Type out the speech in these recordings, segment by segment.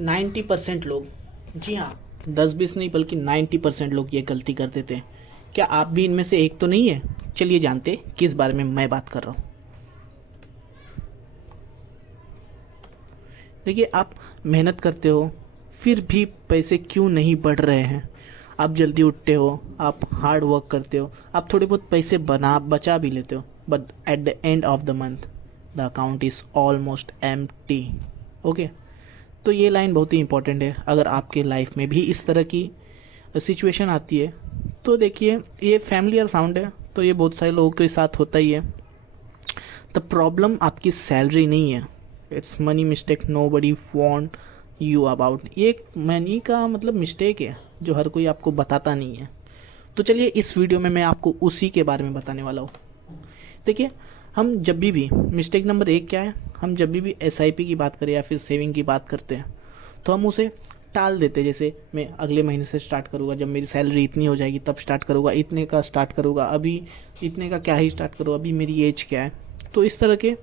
90% लोग, जी हाँ, 10-20 नहीं बल्कि 90% लोग ये गलती करते थे। क्या आप भी इनमें से एक तो नहीं है? चलिए जानते किस बारे में मैं बात कर रहा हूँ। देखिए, आप मेहनत करते हो फिर भी पैसे क्यों नहीं बढ़ रहे हैं? आप जल्दी उठते हो, आप हार्ड वर्क करते हो, आप थोड़े बहुत पैसे बचा भी लेते हो, but at the end of the month the account is almost empty. Okay, तो ये लाइन बहुत ही इंपॉर्टेंट है। अगर आपके लाइफ में भी इस तरह की सिचुएशन आती है तो देखिए, ये फैमिलियर साउंड है, तो ये बहुत सारे लोगों के साथ होता ही है। द प्रॉब्लम आपकी सैलरी नहीं है, it's money mistake nobody want you about. ये एक मनी का मतलब मिस्टेक है जो हर कोई आपको बताता नहीं है। तो चलिए, इस वीडियो में मैं आपको उसी के बारे में बताने वाला हूँ। देखिए, हम जब भी मिस्टेक नंबर 1 क्या है, हम जब भी SIP की बात करें या फिर सेविंग की बात करते हैं तो हम उसे टाल देते हैं। जैसे मैं अगले महीने से स्टार्ट करूँगा, जब मेरी सैलरी इतनी हो जाएगी तब स्टार्ट करूँगा, इतने का स्टार्ट करूँगा, अभी इतने का क्या ही स्टार्ट करूँ, अभी मेरी एज क्या है। तो इस तरह के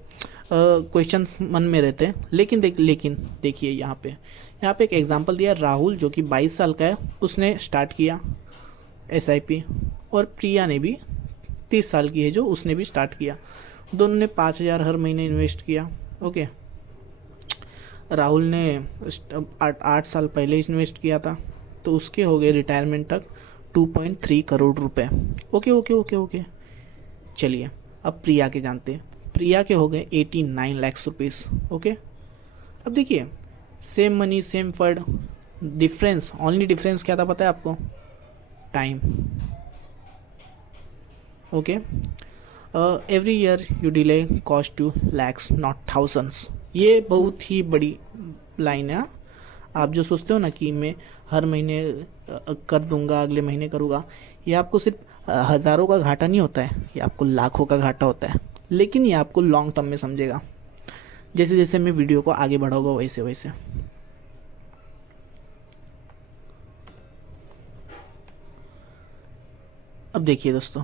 क्वेश्चन मन में रहते हैं। लेकिन देखिए, यहाँ पे एक एग्जांपल दिया, राहुल जो कि 22 साल का है, उसने स्टार्ट किया SIP, और प्रिया ने भी 30 साल की है जो उसने भी स्टार्ट किया। दोनों ने 5,000 हर महीने इन्वेस्ट किया। ओके, राहुल ने 8 साल पहले इन्वेस्ट किया था, तो उसके हो गए रिटायरमेंट तक 2.3 करोड़ रुपए। ओके ओके ओके ओके, चलिए अब प्रिया के जानते हैं। प्रिया के हो गए 89 लाख रुपीज़। ओके, अब देखिए, same money same fund, difference, only difference क्या था पता है आपको? Time. Okay, every year you delay cost two lakhs not thousands. ये बहुत ही बड़ी लाइन है। आप जो सोचते हो ना कि मैं हर महीने कर दूंगा, अगले महीने करूँगा, ये आपको सिर्फ हज़ारों का घाटा नहीं होता है, ये आपको लाखों का घाटा होता है। लेकिन ये आपको लॉन्ग टर्म में समझेगा। जैसे जैसे मैं वीडियो को आगे बढ़ाऊंगा वैसे वैसे। अब देखिए दोस्तों,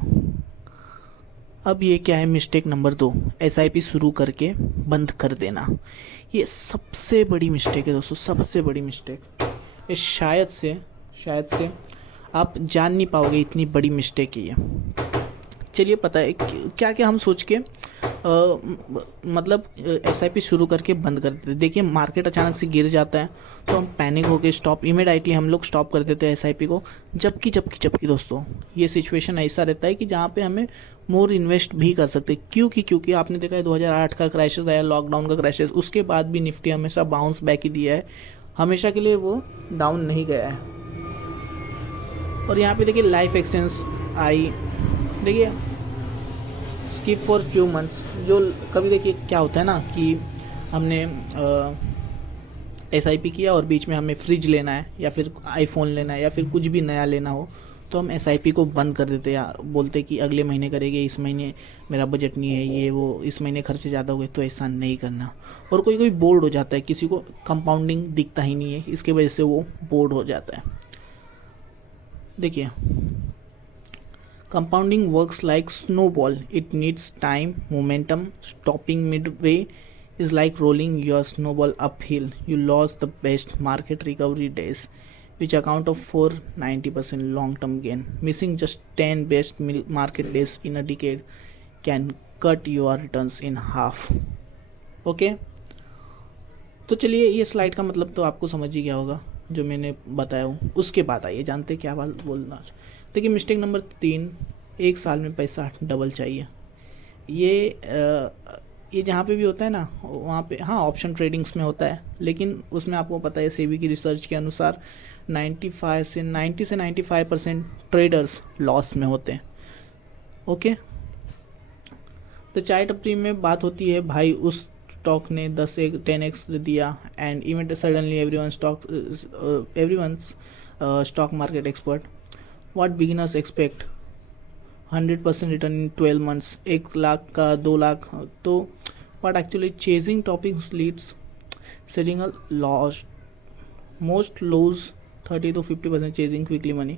अब ये क्या है, मिस्टेक नंबर 2, SIP शुरू करके बंद कर देना। ये सबसे बड़ी मिस्टेक है दोस्तों, सबसे बड़ी मिस्टेक। ये शायद से आप जान नहीं पाओगे, इतनी बड़ी मिस्टेक है ये। चलिए, पता है क्या क्या हम सोच के मतलब SIP शुरू करके बंद कर देते। देखिए, मार्केट अचानक से गिर जाता है तो हम पैनिक होके इमीडिएटली हम लोग स्टॉप कर देते हैं SIP को। जबकि दोस्तों, ये सिचुएशन ऐसा रहता है कि जहाँ पे हमें मोर इन्वेस्ट भी कर सकते हैं। क्योंकि आपने देखा है 2008 का क्रैशेस आया, लॉकडाउन का क्रैशेस, उसके बाद भी निफ्टी हमेशा बाउंस बैक ही दिया है, हमेशा के लिए वो डाउन नहीं गया है। और यहाँ पे देखिए, लाइफ एक्सचेंज आई, देखिए स्किप फॉर फ्यू मंथ्स। जो कभी देखिए क्या होता है ना कि हमने SIP किया और बीच में हमें फ्रिज लेना है या फिर आईफोन लेना है या फिर कुछ भी नया लेना हो, तो हम SIP को बंद कर देते हैं, बोलते कि अगले महीने करेंगे, इस महीने मेरा बजट नहीं है, ये वो, इस महीने खर्चे ज़्यादा हुए। तो ऐसा नहीं करना। और कोई कोई बोर्ड हो जाता है, किसी को कंपाउंडिंग दिखता ही नहीं है, इसके वजह से वो बोर्ड हो जाता है। देखिए, compounding works like snowball, it needs time, momentum. Stopping midway is like rolling your snowball uphill. You lost the best market recovery days, which account for 90% long-term gain. Missing just 10 best market days in a decade can cut your returns in half. Okay? तो चलिए, ये slide का मतलब तो आपको समझ ही गया होगा जो मैंने बताया हूँ। उसके बाद आइए जानते क्या बात बोलना। देखिए, मिस्टेक नंबर 3, 1 साल में पैसा डबल चाहिए। ये जहाँ पे भी होता है ना, वहाँ पे हाँ ऑप्शन ट्रेडिंग्स में होता है, लेकिन उसमें आपको पता है सेबी की रिसर्च के अनुसार 90 से 95% ट्रेडर्स लॉस में होते हैं। ओके, तो चाय टपरी में बात होती है, भाई उस स्टॉक ने 10x 10x दिया, and even suddenly everyone's stock market expert, what beginners expect 100% return in 12 months, 1 lakh का 2 लाख। तो what actually chasing topics leads selling a loss, most lose 30 to 50% chasing quickly money.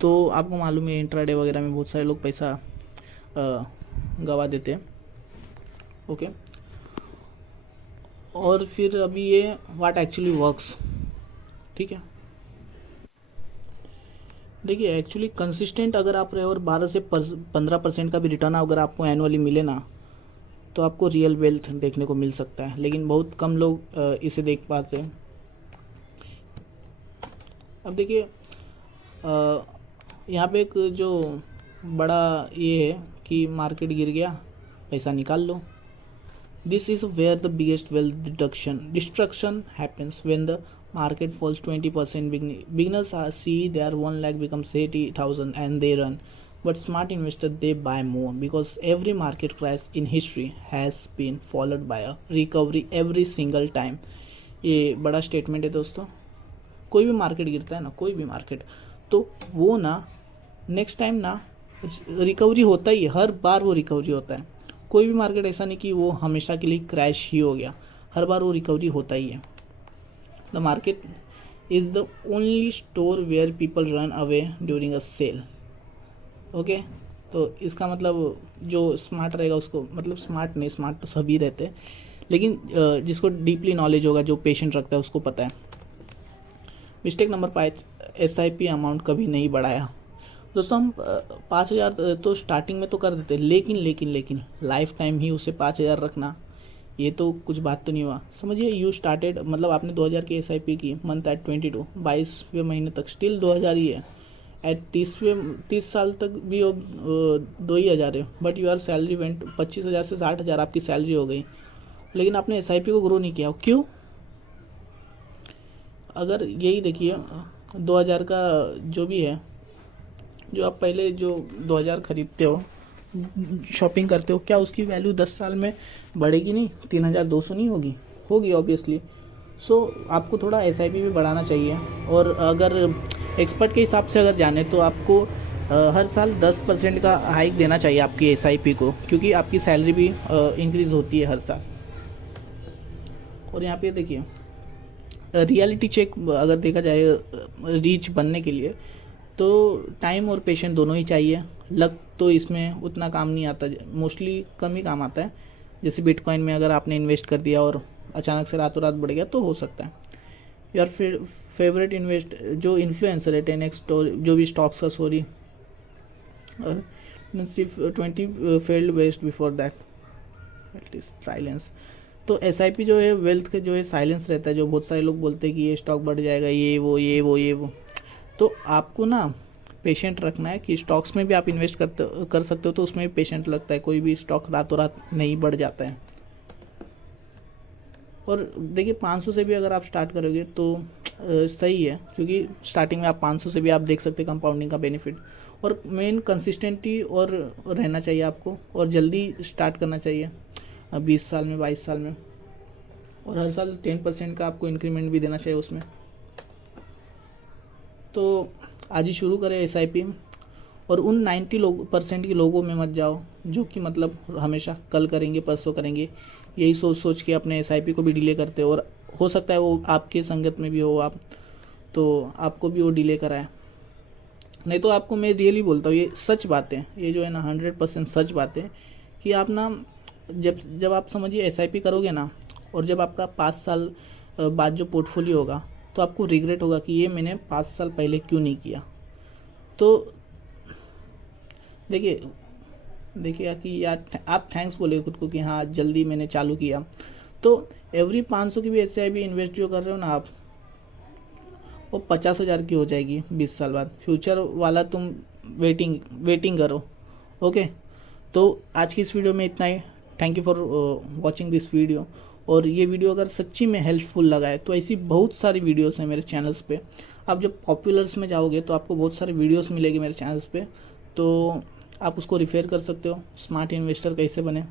तो आपको मालूम है इंट्राडे वगैरह में बहुत सारे लोग पैसा गवा देते हैं। ओके, और फिर अभी ये व्हाट एक्चुअली वर्क्स, ठीक है। देखिए एक्चुअली कंसिस्टेंट अगर आप रहे और 12 से 15% का भी रिटर्न अगर आपको एनुअली मिले ना, तो आपको रियल वेल्थ देखने को मिल सकता है, लेकिन बहुत कम लोग इसे देख पाते हैं। अब देखिए यहाँ पे एक जो बड़ा ये है कि मार्केट गिर गया, पैसा निकाल लो। This is where the biggest wealth destruction happens when the market falls 20%. Beginners see their 1 lakh becomes 80,000 and they run, but smart investors they buy more because every market crash in history has been followed by a recovery every single time. ये बड़ा statement है दोस्तों। कोई भी market गिरता है ना, कोई भी मार्केट, तो वो ना नेक्स्ट टाइम ना रिकवरी होता ही है, हर बार वो रिकवरी होता है। कोई भी मार्केट ऐसा नहीं कि वो हमेशा के लिए क्रैश ही हो गया, हर बार वो रिकवरी होता ही है। The market is the only store where people run away during a sale. Okay तो इसका मतलब जो स्मार्ट रहेगा उसको, मतलब स्मार्ट नहीं, स्मार्ट तो सभी रहते हैं, लेकिन जिसको डीपली नॉलेज होगा, जो पेशेंट रखता है उसको पता है। मिस्टेक नंबर 5, SIP अमाउंट कभी नहीं बढ़ाया। दोस्तों हम 5,000 तो स्टार्टिंग में तो कर देते, लेकिन लाइफ टाइम ही उसे 5,000 रखना, ये तो कुछ बात तो नहीं हुआ। समझिए यू स्टार्टेड, मतलब आपने 2,000 की SIP की, मंथ एट 22, 22वें महीने तक स्टिल 2,000 ही है। एट 30 साल तक भी 2,000 है, बट यूर सैलरी वेंट 25,000 से 60,000 आपकी सैलरी हो गई, लेकिन आपने SIP को ग्रो नहीं किया। क्यों? अगर यही देखिए 2,000 का जो भी है, जो आप पहले जो 2,000 खरीदते हो, शॉपिंग करते हो, क्या उसकी वैल्यू 10 साल में बढ़ेगी नहीं? 3,200 नहीं होगी? होगी ऑब्वियसली। सो आपको थोड़ा SIP भी बढ़ाना चाहिए। और अगर एक्सपर्ट के हिसाब से अगर जाने तो आपको हर साल 10% का हाइक देना चाहिए आपकी SIP को, क्योंकि आपकी सैलरी भी इंक्रीज़ होती है हर साल। और यहाँ पे देखिए रियलिटी चेक अगर देखा जाए रीच बनने के लिए, तो टाइम और पेशेंट दोनों ही चाहिए। लक तो इसमें उतना काम नहीं आता, मोस्टली कम ही काम आता है। जैसे बिटकॉइन में अगर आपने इन्वेस्ट कर दिया और अचानक से रातों रात बढ़ गया तो हो सकता है। यार फेवरेट इन्वेस्ट जो इन्फ्लुएंसर है 10x जो भी स्टॉक्स का सॉरी सिर्फ 20 failed waste before that it is silence. तो SIP जो है वेल्थ के जो है साइलेंस रहता है। जो बहुत सारे लोग बोलते हैं कि ये स्टॉक बढ़ जाएगा, ये वो, तो आपको ना पेशेंट रखना है कि स्टॉक्स में भी आप इन्वेस्ट कर सकते हो, तो उसमें भी पेशेंट लगता है। कोई भी स्टॉक रातों रात नहीं बढ़ जाता है। और देखिए 500 से भी अगर आप स्टार्ट करोगे तो सही है, क्योंकि स्टार्टिंग में आप 500 से भी आप देख सकते हैं कंपाउंडिंग का बेनिफिट। और मेन कंसिस्टेंटी और रहना चाहिए आपको, और जल्दी स्टार्ट करना चाहिए 20 साल में, 22 साल में। और हर साल 10% का आपको इंक्रीमेंट भी देना चाहिए उसमें। तो आज ही शुरू करें SIP। और उन 90% के लोगों में मत जाओ जो कि मतलब हमेशा कल करेंगे, परसों करेंगे, यही सोच के अपने SIP को भी डिले करते हो। और हो सकता है वो आपके संगत में भी हो आप, तो आपको भी वो डिले कराए। नहीं तो आपको मैं रियली बोलता हूँ, ये सच बातें, ये जो है ना 100% सच बातें, कि आप ना जब आप समझिए SIP करोगे ना, और जब आपका 5 साल बाद जो पोर्टफोलियो होगा, तो आपको रिग्रेट होगा कि ये मैंने 5 साल पहले क्यों नहीं किया। तो देखिए कि यार आप थैंक्स बोले खुद को कि हाँ जल्दी मैंने चालू किया। तो एवरी 500 की भी SIP इन्वेस्ट जो कर रहे हो ना आप, वो 50,000 की हो जाएगी 20 साल बाद। फ्यूचर वाला तुम वेटिंग करो। ओके, तो आज की इस वीडियो में इतना ही। Thank you for watching this video. और ये वीडियो अगर सच्ची में हेल्पफुल लगा है तो ऐसी बहुत सारी वीडियोस हैं मेरे चैनल्स पे। आप जब पॉपुलर्स में जाओगे तो आपको बहुत सारी वीडियोस मिलेगी मेरे चैनल्स पे, तो आप उसको रिफेयर कर सकते हो, स्मार्ट इन्वेस्टर कैसे बने।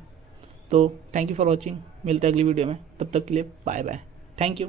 तो थैंक यू फॉर वॉचिंग, मिलते हैं अगली वीडियो में, तब तक के लिए बाय बाय, थैंक यू।